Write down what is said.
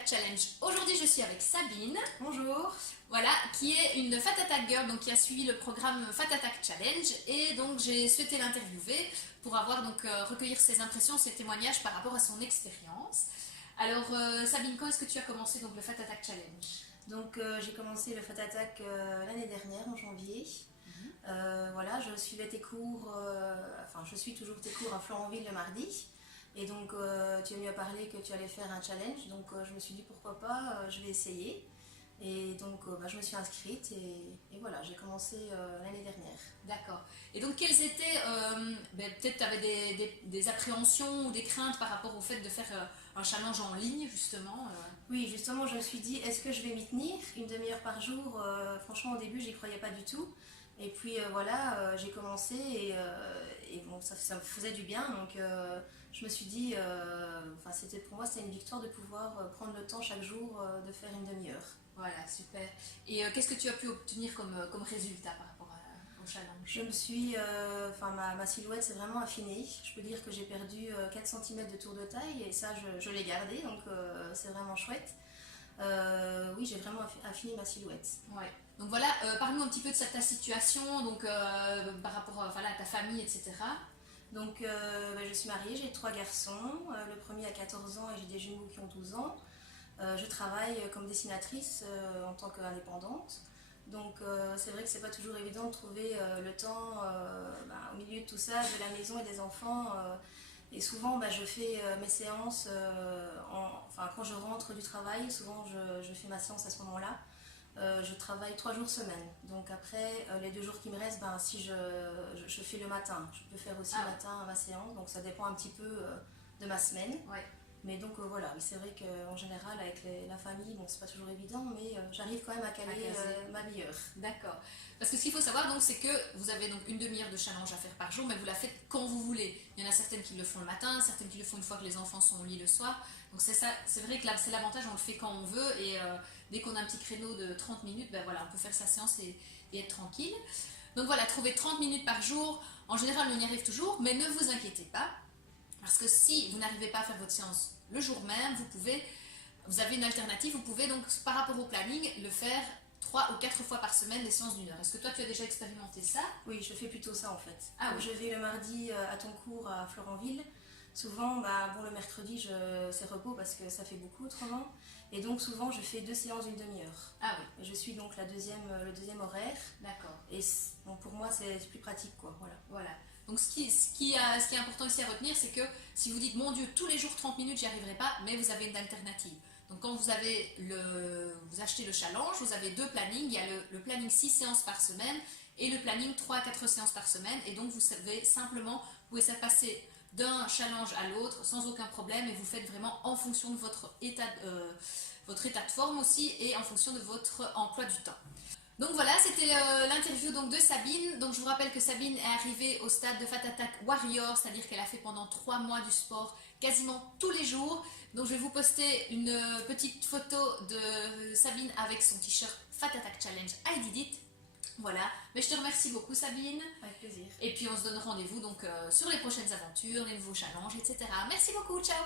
Attack Challenge. Aujourd'hui, je suis avec Sabine. Bonjour. Voilà, qui est une Fat Attack Girl, donc qui a suivi le programme Fat Attack Challenge. Et donc, j'ai souhaité l'interviewer pour avoir recueillir ses impressions, ses témoignages par rapport à son expérience. Alors, Sabine, quand est-ce que tu as commencé donc le Fat Attack Challenge? Donc, j'ai commencé le Fat Attack l'année dernière, en janvier. Voilà, je suivais tes cours, je suis toujours tes cours à Florenville le mardi. Et donc, tu m'as parlé que tu allais faire un challenge, donc je me suis dit pourquoi pas, je vais essayer. Et donc, je me suis inscrite et voilà, j'ai commencé l'année dernière. D'accord. Et donc, quelles étaient, peut-être tu avais des appréhensions ou des craintes par rapport au fait de faire un challenge en ligne, justement Oui, justement, je me suis dit, est-ce que je vais m'y tenir une demi-heure par jour? Franchement, au début, j'y croyais pas du tout. Et puis voilà, j'ai commencé et bon, ça me faisait du bien. Donc je me suis dit, pour moi, c'était une victoire de pouvoir prendre le temps chaque jour de faire une demi-heure. Voilà, super. Et qu'est-ce que tu as pu obtenir comme résultat par rapport au challenge? Je me suis, ma silhouette s'est vraiment affinée. Je peux dire que j'ai perdu 4 cm de tour de taille et ça, je l'ai gardé, donc c'est vraiment chouette. Oui, j'ai vraiment affiné ma silhouette. Ouais. Donc voilà, parle-nous un petit peu de ta situation, donc par rapport à ta famille, etc. Donc je suis mariée, j'ai 3 garçons. Le premier a 14 ans et j'ai des jumeaux qui ont 12 ans. Je travaille comme dessinatrice en tant qu'indépendante. Donc c'est vrai que c'est pas toujours évident de trouver le temps au milieu de tout ça, de la maison et des enfants. Et souvent je fais mes séances, quand je rentre du travail, souvent je fais ma séance à ce moment-là. Je travaille 3 jours semaine. Donc après, les 2 jours qui me restent, si je fais le matin. Je peux faire aussi le matin ma séance, donc ça dépend un petit peu de ma semaine. Ouais. Mais donc voilà, c'est vrai qu'en général, avec la famille, bon, c'est pas toujours évident, mais j'arrive quand même à caler ma demi-heure. D'accord. Parce que ce qu'il faut savoir, donc, c'est que vous avez donc une demi-heure de challenge à faire par jour, mais vous la faites quand vous voulez. Il y en a certaines qui le font le matin, certaines qui le font une fois que les enfants sont au lit le soir. Donc c'est ça, c'est vrai que là, c'est l'avantage, on le fait quand on veut, et dès qu'on a un petit créneau de 30 minutes, on peut faire sa séance et être tranquille. Donc voilà, trouver 30 minutes par jour, en général, on y arrive toujours, mais ne vous inquiétez pas. Parce que si vous n'arrivez pas à faire votre séance le jour même, vous avez une alternative, vous pouvez donc par rapport au planning le faire 3 ou 4 fois par semaine des séances d'1 heure. Est-ce que toi tu as déjà expérimenté ça? Oui, je fais plutôt ça en fait. Ah oui. Je vais le mardi à ton cours à Florenville. Souvent, le mercredi, c'est repos parce que ça fait beaucoup autrement. Et donc souvent, je fais 2 séances d'une demi-heure. Ah oui. Et je suis donc le deuxième horaire. D'accord. Et pour moi, c'est plus pratique, quoi. Voilà. Donc ce qui est important ici à retenir, c'est que si vous dites, mon Dieu, tous les jours 30 minutes, j'y arriverai pas, mais vous avez une alternative. Donc quand vous achetez le challenge, vous avez 2 plannings. Il y a le planning 6 séances par semaine et le planning 3 à 4 séances par semaine. Et donc vous savez simplement, vous pouvez passer d'un challenge à l'autre sans aucun problème, et vous faites vraiment en fonction de votre état de forme aussi, et en fonction de votre emploi du temps. Donc voilà, c'était l'interview de Sabine. Donc je vous rappelle que Sabine est arrivée au stade de Fat Attack Warrior, c'est-à-dire qu'elle a fait pendant 3 mois du sport quasiment tous les jours. Donc je vais vous poster une petite photo de Sabine avec son t-shirt Fat Attack Challenge I Did It. Voilà, mais je te remercie beaucoup Sabine. Avec plaisir. Et puis on se donne rendez-vous donc sur les prochaines aventures, les nouveaux challenges, etc. Merci beaucoup, ciao.